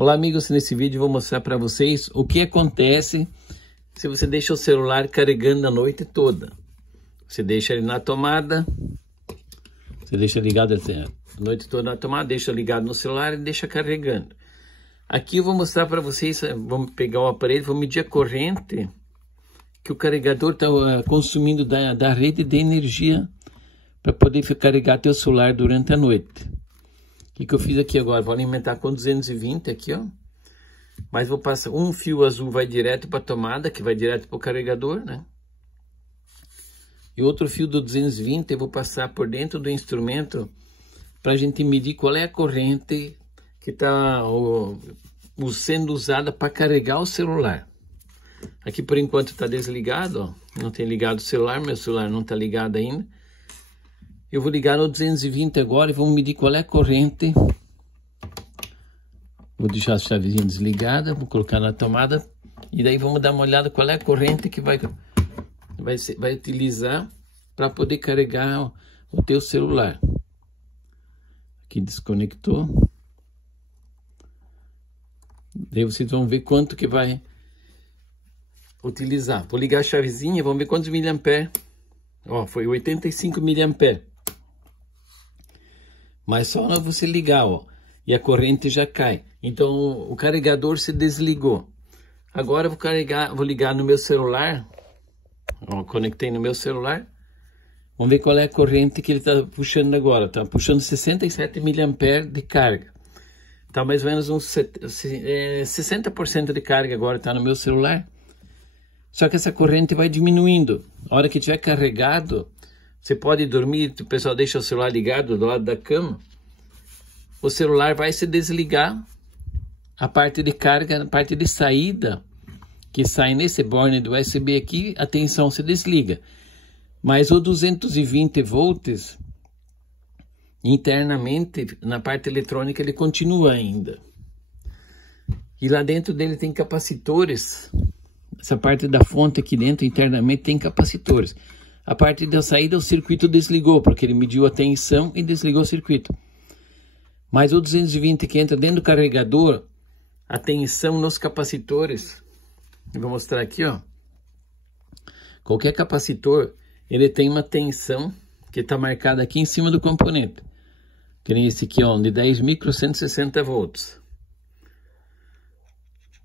Olá amigos, nesse vídeo eu vou mostrar para vocês o que acontece se você deixa o celular carregando a noite toda. Você deixa ele na tomada, você deixa ligado a noite toda na tomada, deixa ligado no celular e deixa carregando. Aqui eu vou mostrar para vocês, vamos pegar o aparelho, vou medir a corrente que o carregador está consumindo da rede de energia para poder carregar teu celular durante a noite. O que eu fiz aqui agora? Vou alimentar com 220 aqui, ó. Mas vou passar um fio azul, vai direto para a tomada, que vai direto para o carregador, né? E outro fio do 220 eu vou passar por dentro do instrumento para a gente medir qual é a corrente que está sendo usada para carregar o celular. Aqui por enquanto está desligado, ó. Não tem ligado o celular, meu celular não está ligado ainda. Eu vou ligar no 220 agora e vamos medir qual é a corrente. Vou deixar a chavezinha desligada, vou colocar na tomada. E daí vamos dar uma olhada qual é a corrente que vai utilizar para poder carregar o teu celular. Aqui desconectou. Daí vocês vão ver quanto que vai utilizar. Vou ligar a chavezinha, vamos ver quantos miliamperes. Ó, foi 85 miliamperes. Mas só você ligar, ó, e a corrente já cai. Então o carregador se desligou. Agora eu vou ligar no meu celular. Ó, conectei no meu celular. Vamos ver qual é a corrente que ele está puxando agora. Tá puxando 67 miliamperes de carga. Tá mais ou menos uns 60% de carga agora tá no meu celular. Só que essa corrente vai diminuindo. A hora que tiver carregado, você pode dormir, o pessoal deixa o celular ligado do lado da cama. O celular vai se desligar. A parte de carga, a parte de saída, que sai nesse borne do USB aqui, a tensão se desliga. Mas o 220 volts, internamente, na parte eletrônica, ele continua ainda. E lá dentro dele tem capacitores. Essa parte da fonte aqui dentro, internamente, tem capacitores. A parte da saída, o circuito desligou, porque ele mediu a tensão e desligou o circuito. Mas o 220 que entra dentro do carregador, a tensão nos capacitores, eu vou mostrar aqui, ó. Qualquer capacitor, ele tem uma tensão que está marcada aqui em cima do componente. Que nem esse aqui, ó, de 10 micro 160 volts.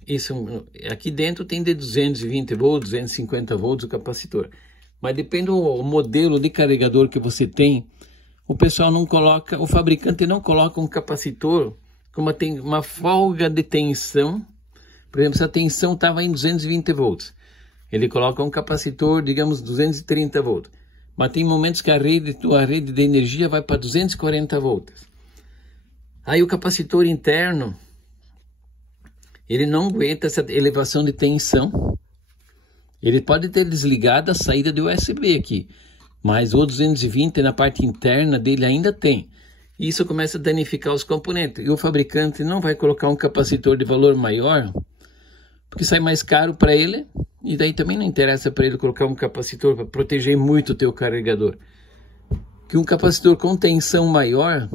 Isso, aqui dentro tem de 220 volts, 250 volts o capacitor. Mas depende do modelo de carregador que você tem, o pessoal não coloca, o fabricante não coloca um capacitor com uma folga de tensão. Por exemplo, se a tensão estava em 220 volts, ele coloca um capacitor, digamos, 230 volts. Mas tem momentos que a rede de energia vai para 240 volts. Aí o capacitor interno, ele não aguenta essa elevação de tensão. Ele pode ter desligado a saída do USB aqui, mas o 220 na parte interna dele ainda tem. Isso começa a danificar os componentes. E o fabricante não vai colocar um capacitor de valor maior, porque sai mais caro para ele, e daí também não interessa para ele colocar um capacitor para proteger muito o teu carregador. Que um capacitor com tensão maior,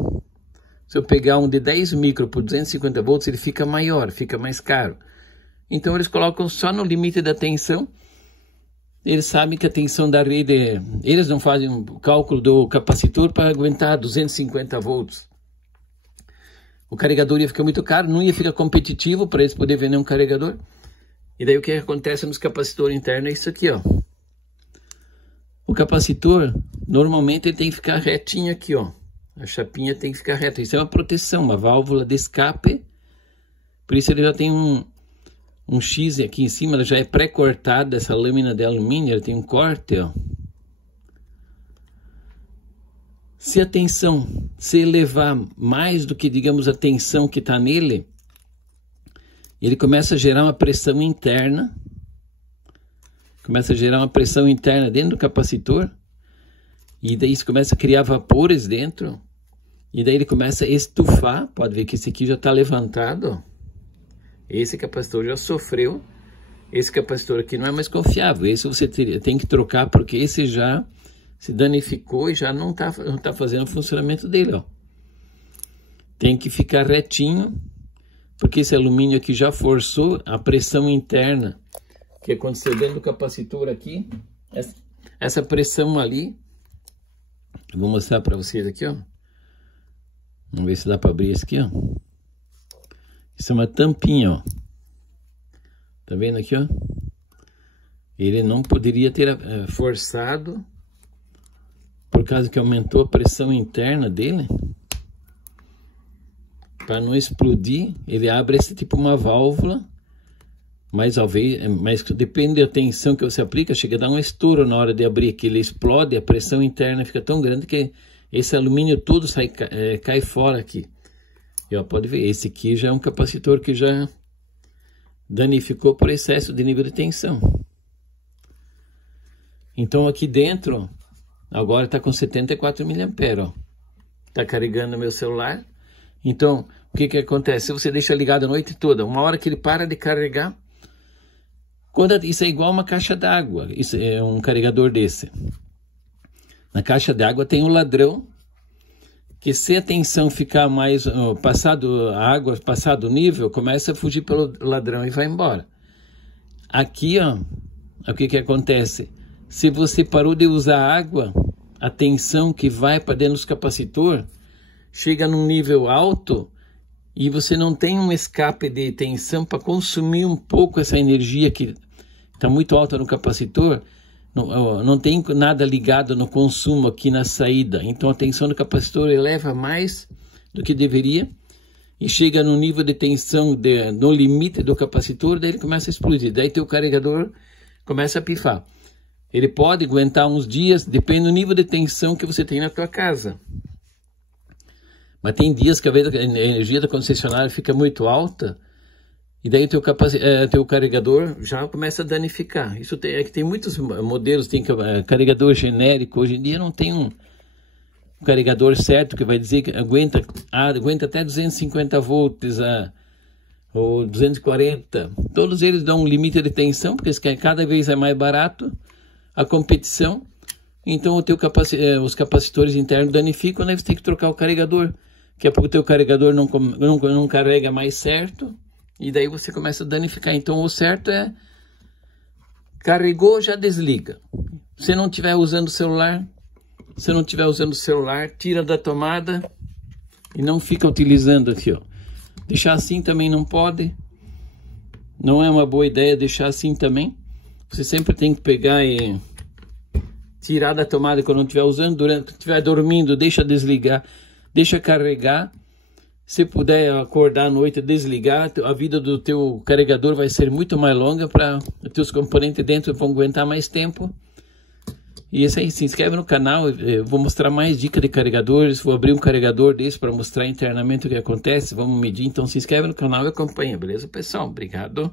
se eu pegar um de 10 micro por 250 volts, ele fica maior, fica mais caro. Então eles colocam só no limite da tensão. Eles sabem que a tensão da rede, eles não fazem o cálculo do capacitor para aguentar 250 volts. O carregador ia ficar muito caro, não ia ficar competitivo para eles poderem vender um carregador. E daí o que acontece nos capacitores internos é isso aqui, ó. O capacitor, normalmente ele tem que ficar retinho aqui, ó. A chapinha tem que ficar reta. Isso é uma proteção, uma válvula de escape. Por isso ele já tem um X aqui em cima, ela já é pré-cortada, essa lâmina de alumínio, ela tem um corte, ó. Se a tensão se elevar mais do que, digamos, a tensão que está nele, ele começa a gerar uma pressão interna, dentro do capacitor, e daí isso começa a criar vapores dentro, e daí ele começa a estufar. Pode ver que esse aqui já está levantado, ó. Esse capacitor já sofreu. Esse capacitor aqui não é mais confiável. Esse você tem que trocar, porque esse já se danificou e já não tá fazendo o funcionamento dele, ó. Tem que ficar retinho. porque esse alumínio aqui já forçou a pressão interna que aconteceu dentro do capacitor aqui. Essa pressão ali, eu vou mostrar para vocês aqui, ó. Vamos ver se dá para abrir isso aqui, ó. Isso é uma tampinha, ó. Tá vendo aqui, ó? Ele não poderia ter forçado, por causa que aumentou a pressão interna dele. Para não explodir, ele abre esse tipo uma válvula, mas depende da tensão que você aplica, chega a dar um estouro na hora de abrir, que ele explode, a pressão interna fica tão grande que esse alumínio todo cai fora aqui. E ó, pode ver, esse aqui já é um capacitor que já danificou por excesso de nível de tensão. Então aqui dentro, agora está com 74 mA, ó. Está carregando meu celular. Então, o que acontece? Se você deixa ligado a noite toda, uma hora que ele para de carregar, isso é igual uma caixa d'água, isso é um carregador desse. Na caixa d'água tem um ladrão, que se a tensão ficar mais, passado a água, passado o nível, começa a fugir pelo ladrão e vai embora. Aqui, ó, o que acontece? Se você parou de usar água, a tensão que vai para dentro dos capacitor chega num nível alto e você não tem um escape de tensão para consumir um pouco essa energia que está muito alta no capacitor. Não tem nada ligado no consumo aqui na saída. Então a tensão do capacitor eleva mais do que deveria e chega no nível de tensão no limite do capacitor, daí ele começa a explodir. Daí teu carregador começa a pifar. Ele pode aguentar uns dias, depende do nível de tensão que você tem na tua casa. Mas tem dias que a energia da concessionária fica muito alta e daí teu carregador já começa a danificar. Isso é que tem muitos modelos, tem carregador genérico. Hoje em dia não tem um carregador certo que vai dizer que aguenta até 250 volts ou 240. Todos eles dão um limite de tensão, porque cada vez é mais barato a competição. Então os capacitores internos danificam, né? Você tem que trocar o carregador. Daqui a pouco o teu carregador não carrega mais certo. E daí você começa a danificar. Então o certo é, carregou, já desliga. Se não estiver usando o celular, tira da tomada e não fica utilizando aqui, ó. Deixar assim também não pode. Não é uma boa ideia deixar assim também. Você sempre tem que pegar e tirar da tomada quando não estiver usando. Durante que estiver dormindo, deixa desligar, deixa carregar. Se puder acordar à noite e desligar, a vida do teu carregador vai ser muito mais longa, para os teus componentes dentro vão aguentar mais tempo. E isso aí, se inscreve no canal, eu vou mostrar mais dicas de carregadores, vou abrir um carregador desse para mostrar internamente o que acontece, vamos medir. Então se inscreve no canal e acompanha, beleza pessoal? Obrigado.